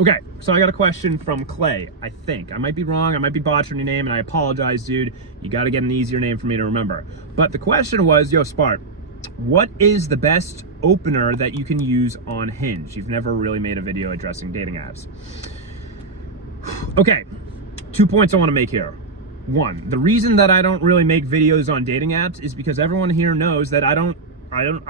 Okay, so I got a question from Clay, I think. I might be wrong, I might be botching your name, and I apologize, dude. You gotta get an easier name for me to remember. But the question was, yo, Spart, what is the best opener that you can use on Hinge? You've never really made a video addressing dating apps. Okay, 2 points I wanna make here. One, the reason that I don't really make videos on dating apps is because everyone here knows that I'm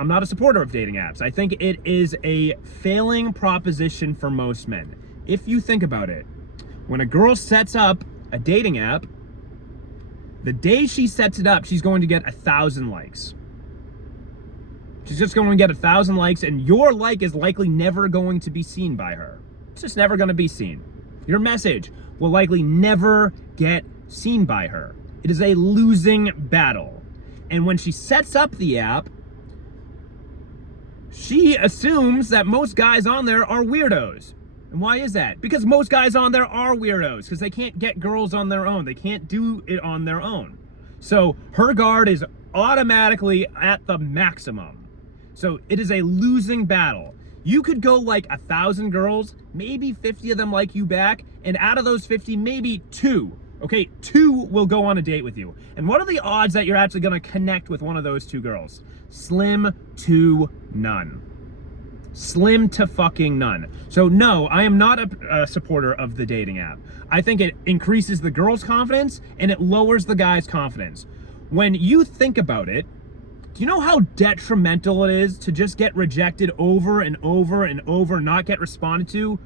not a supporter of dating apps. I think it is a failing proposition for most men. If you think about it, when a girl sets up a dating app, the day she sets it up, she's going to get 1,000 likes. She's just going to get 1,000 likes, and your like is likely never going to be seen by her. It's just never going to be seen. Your message will likely never get seen by her. It is a losing battle. And when she sets up the app, she assumes that most guys on there are weirdos. And why is that? Because most guys on there are weirdos, because they can't get girls on their own. They can't do it on their own. So her guard is automatically at the maximum. So it is a losing battle. You could go like 1,000 girls, maybe 50 of them like you back, and out of those 50, maybe 2. Okay, 2 will go on a date with you. And what are the odds that you're actually gonna connect with one of those 2 girls? Slim to none. Slim to fucking none. So no, I am not a supporter of the dating app. I think it increases the girl's confidence and it lowers the guy's confidence. When you think about it, do you know how detrimental it is to just get rejected over and over and over, not get responded to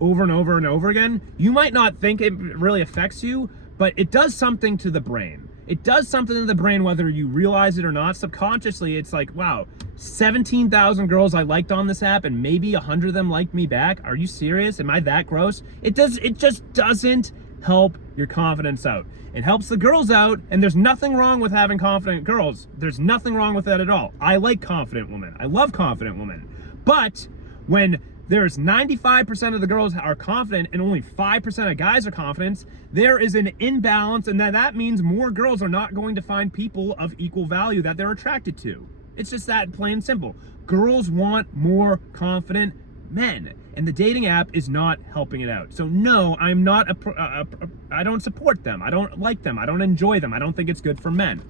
over and over and over again? You might not think it really affects you, but it does something to the brain. It does something to the brain whether you realize it or not. Subconsciously, it's like, wow, 17,000 girls I liked on this app and maybe 100 of them liked me back. Are you serious? Am I that gross? It just doesn't help your confidence out. It helps the girls out, and there's nothing wrong with having confident girls. There's nothing wrong with that at all. I like confident women. I love confident women. But when there's 95% of the girls are confident and only 5% of guys are confident, there is an imbalance, and that means more girls are not going to find people of equal value that they're attracted to. It's just that plain and simple. Girls want more confident men, and the dating app is not helping it out. So no, I'm not I don't support them. I don't like them. I don't enjoy them. I don't think it's good for men.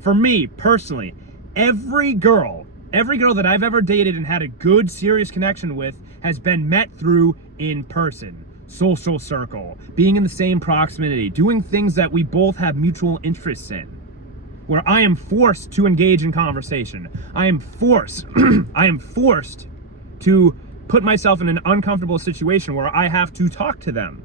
For me, personally, every girl that I've ever dated and had a good, serious connection with has been met through in person, social circle, being in the same proximity, doing things that we both have mutual interests in, where I am forced to engage in conversation. I am forced to put myself in an uncomfortable situation where I have to talk to them.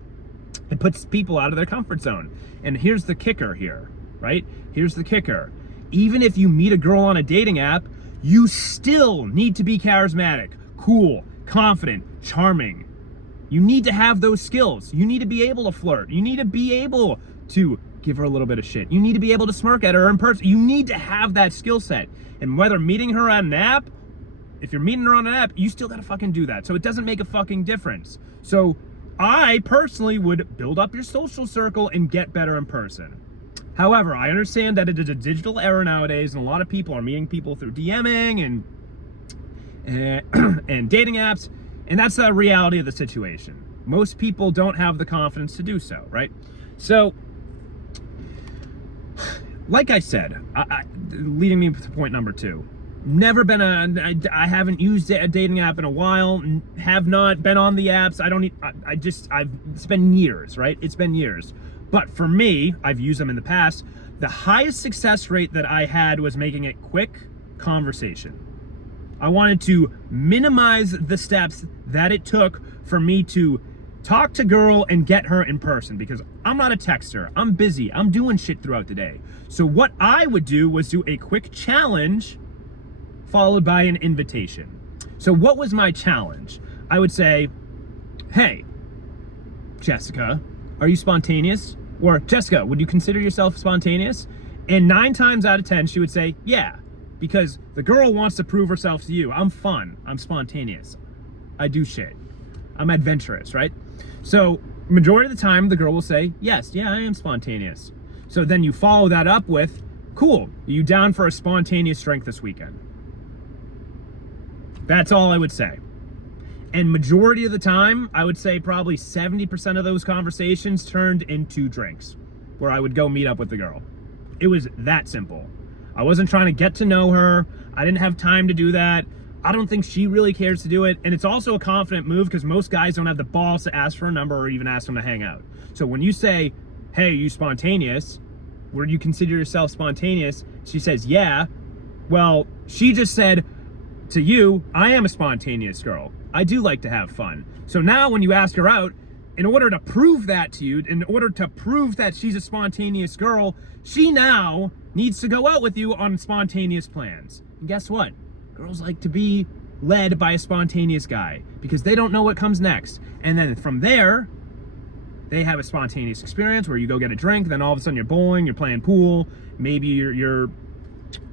It puts people out of their comfort zone. And here's the kicker here, right? Here's the kicker. Even if you meet a girl on a dating app, you still need to be charismatic, cool, confident, charming. You need to have those skills. You need to be able to flirt. You need to be able to give her a little bit of shit. You need to be able to smirk at her in person. You need to have that skill set. And whether meeting her on an app, if you're meeting her on an app, you still gotta fucking do that. So it doesn't make a fucking difference. So I personally would build up your social circle and get better in person. However, I understand that it is a digital era nowadays, and a lot of people are meeting people through DMing and dating apps, and that's the reality of the situation. Most people don't have the confidence to do so, right? So, like I said, leading me to point number 2. Never been I haven't used a dating app in a while, have not been on the apps. It's been years, right? It's been years. But for me, I've used them in the past. The highest success rate that I had was making it quick conversation. I wanted to minimize the steps that it took for me to talk to girl and get her in person, because I'm not a texter. I'm busy. I'm doing shit throughout the day. So what I would do was do a quick challenge followed by an invitation. So what was my challenge? I would say, hey, Jessica, are you spontaneous? Or, Jessica, would you consider yourself spontaneous? And 9 times out of 10, she would say, yeah, because the girl wants to prove herself to you. I'm fun. I'm spontaneous. I do shit. I'm adventurous, right? So, majority of the time, the girl will say, yes, yeah, I am spontaneous. So then you follow that up with, cool, are you down for a spontaneous drink this weekend? That's all I would say. And majority of the time, I would say probably 70% of those conversations turned into drinks, where I would go meet up with the girl. It was that simple. I wasn't trying to get to know her. I didn't have time to do that. I don't think she really cares to do it. And it's also a confident move because most guys don't have the balls to ask for a number or even ask them to hang out. So when you say, hey, are you spontaneous? Would you consider yourself spontaneous? She says, yeah. Well, she just said to you, I am a spontaneous girl. I do like to have fun. So now when you ask her out, in order to prove that to you, in order to prove that she's a spontaneous girl, she now needs to go out with you on spontaneous plans. And guess what? Girls like to be led by a spontaneous guy because they don't know what comes next. And then from there, they have a spontaneous experience where you go get a drink, then all of a sudden you're bowling, you're playing pool, maybe you're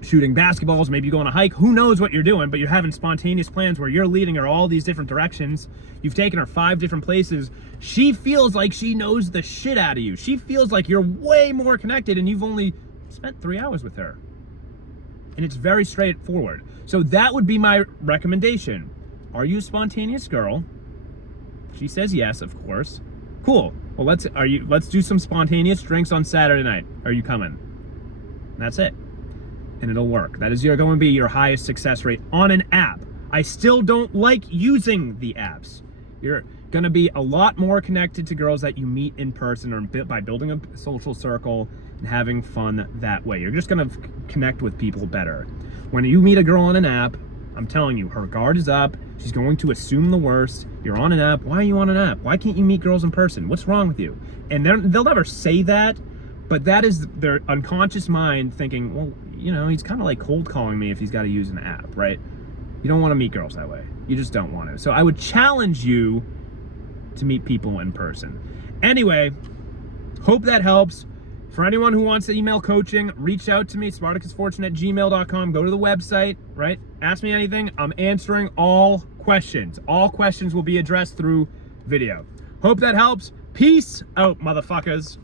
shooting basketballs, maybe you go on a hike, who knows what you're doing, but you're having spontaneous plans where you're leading her all these different directions. You've taken her 5 different places. She feels like she knows the shit out of you. She feels like you're way more connected and you've only spent 3 hours with her. And it's very straightforward. So that would be my recommendation. Are you a spontaneous girl? She says yes, of course. Cool. Well, let's do some spontaneous drinks on Saturday night. Are you coming? That's it. And it'll work. That is going to be your highest success rate on an app. I still don't like using the apps. You're going to be a lot more connected to girls that you meet in person or by building a social circle and having fun that way. You're just going to connect with people better. When you meet a girl on an app, I'm telling you, her guard is up. She's going to assume the worst. You're on an app. Why are you on an app? Why can't you meet girls in person? What's wrong with you? And they'll never say that, but that is their unconscious mind thinking, well, you know, he's kind of like cold calling me if he's got to use an app, right? You don't want to meet girls that way. You just don't want to. So I would challenge you to meet people in person. Anyway, hope that helps. For anyone who wants to email coaching, reach out to me, spartacusfortune@gmail.com. Go to the website, right? Ask me anything. I'm answering all questions. All questions will be addressed through video. Hope that helps. Peace out, motherfuckers.